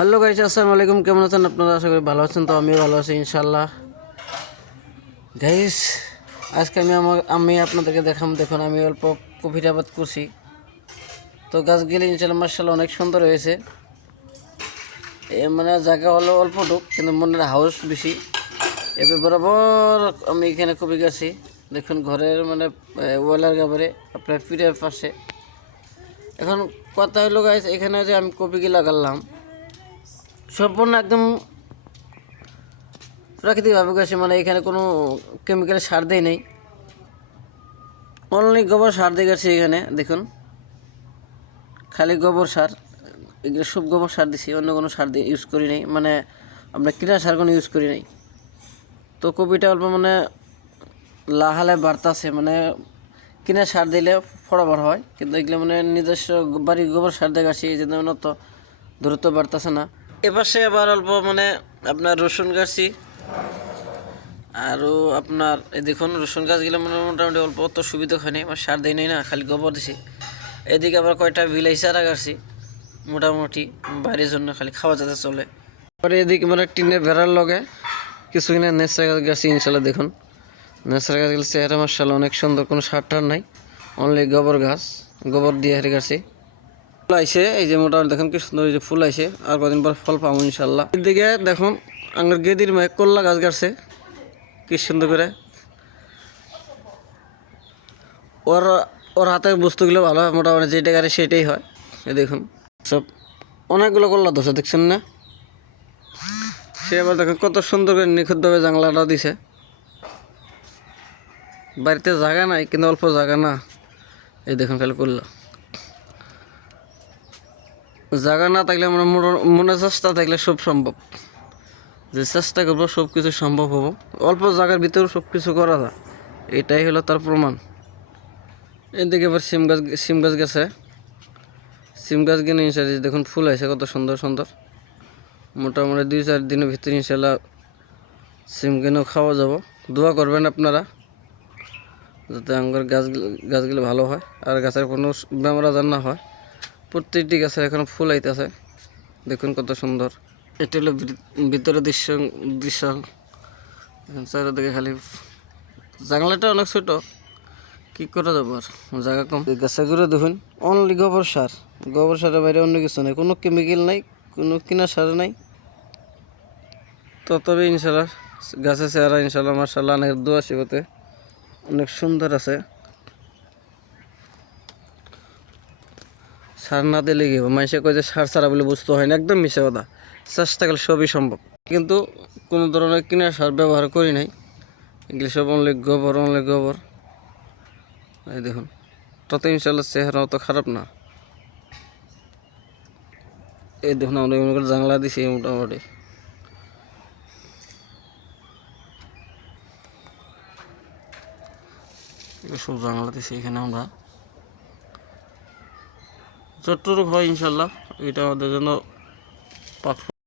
Hello guys, আসসালামু আলাইকুম। কেমন আছেন আপনারা? আশা করি ভালো আছেন। তো আমিও ভালো আছি ইনশাল্লাহ। গাইস, আজকে আমি আপনাদেরকে দেখাম। দেখুন, আমি অল্প কফির আবাদ করছি। তো গাছগুলি ইনশাল্লাহ মাশাআল্লাহ অনেক সুন্দর হয়েছে। মানে জায়গা হলো অল্পটুক, কিন্তু মনের হাউস বেশি। এবার বরাবর আমি এখানে কফি গাছি। দেখুন, ঘরের মানে ওয়েলার গাবারে আপনার পিঠের পাশে। এখন কথা হলো গাইস, এখানে যে আমি কফিকে লাগালাম সম্পূর্ণ একদম প্রাকৃতিকভাবে গাছে, মানে এখানে কোনো কেমিক্যাল সার দেয় নেই, অনলি গোবর সার দিয়ে গেছে। এখানে দেখুন, খালি গোবর সার, এগুলো সব গোবর সার দিছি, অন্য কোনো সার দিয়ে ইউজ করি নাই, মানে আমরা কিনা সার কোনো ইউজ করি নাই। তো কপিটা অল্প মানে লাহালে বাড়তাছে, মানে কিনা সার দিলে ফটাফট হয়, কিন্তু এগুলো মানে নিজস্ব বাড়ির গোবর সার দিয়ে গাছি, এই জন্য তো দ্রুত বাড়তেছে না। এপাশে আবার অল্প মানে আপনার রসুন গাছি, আরও আপনার এই দেখুন রসুন গাছগুলো মানে মোটামুটি অল্প অত সুবিধা হয়নি, আমার সার দেয় না, খালি গোবর দিছি। এদিকে আবার কয়টা বিলাই চারা গাছি, মোটামুটি বাইরের জন্য খালি খাওয়া যাতে চলে। পরে এদিকে মানে টিনের ভেড়ার লগে কিছু কিনা নেচরা গাছ গাছি ইনশাল্লাহ। দেখুন, নেচরা গাছগুলো চেহারা মাশাআল্লাহ অনেক সুন্দর, কোনো সার টার নাই, অনলি গোবর গাছ, গোবর দিয়ে হারি গাছি। ফুল আইসে, এই যে মোটামুটি দেখুন কি সুন্দর, এই যে ফুল আইসে, আর কদিন পর ফল পাবো ইনশাল্লাহ। এদিকে দেখুন আঙ্গুর গেদির মায় করলা গাছ গাছে কি সুন্দর করে। ওর ওর হাতের বস্তুগুলো ভালো হয়, মোটামুটি যেটা গাড়ি সেটাই হয়। এই দেখুন সব অনেকগুলো করলা ধরছে, দেখছেন না? সে আবার দেখুন কত সুন্দর করে নিখুঁতভাবে জাংলাটা দিছে। বাড়িতে জায়গা নাই, কিন্তু অল্প জায়গা না, এই দেখুন খালি করলা। জায়গা না থাকলে আমরা মনে চেষ্টা থাকলে সব সম্ভব, যে চেষ্টা করবো সব কিছু সম্ভব হবো। অল্প জায়গার ভিতরে সব কিছু করা যায়, এটাই হলো তার প্রমাণ। এদিকে আবার সিম গাছ গেছে, সিম গাছ কিনে ইনশাল্লাহ দেখুন ফুল আছে কত সুন্দর সুন্দর। মোটামুটি 2-4 দিনের ভিতরে ইনশাল্লাহ সিম কিনেও খাওয়া যাব। দোয়া করবেন আপনারা যাতে আমার গাছগুলো ভালো হয়, আর গাছের কোনো বেমার আজার না হয়। প্রত্যেকটি গাছের এখন ফুল আইতেছে, দেখুন কত সুন্দর। এটা হলো ভিতরের দৃশ্য। চারিদিকে খালি, জানলাটা অনেক ছোট, কি করা যাবো, আর জায়গা কম। গাছগুলো দেখুন অনলি গোবর সার, গোবর সারের বাইরে অন্য কিছু নেই, কোনো কেমিক্যাল নাই, কোনো কিনা সার নাই। তো তবে ইনশাল্লাহ গাছের চেহারা ইনশাল্লাহ মাশাআল্লাহ অনেক দোয়া শিবতে অনেক সুন্দর আছে। সার না দিলে কি হবে? মানুষে কয় যে সার ছাড়া বলে বুঝতে হয় না, একদম মিশে কথা। চেষ্টা করলে সবই সম্ভব, কিন্তু কোনো ধরনের কিনা সার ব্যবহার করি নাই, এগুলো সব অনলি গোবর, অনলি গোবর। এই দেখুন, তত ইনশাল্লাহ চেহারা অত খারাপ না। এই দেখুন আমরা মনে করে জানলা দিছি, মোটামুটি সব জানলা দিছি। এখানে আমরা যতটুকু হয় ইনশাল্লাহ এটা আমাদের জন্য পারফেক্ট।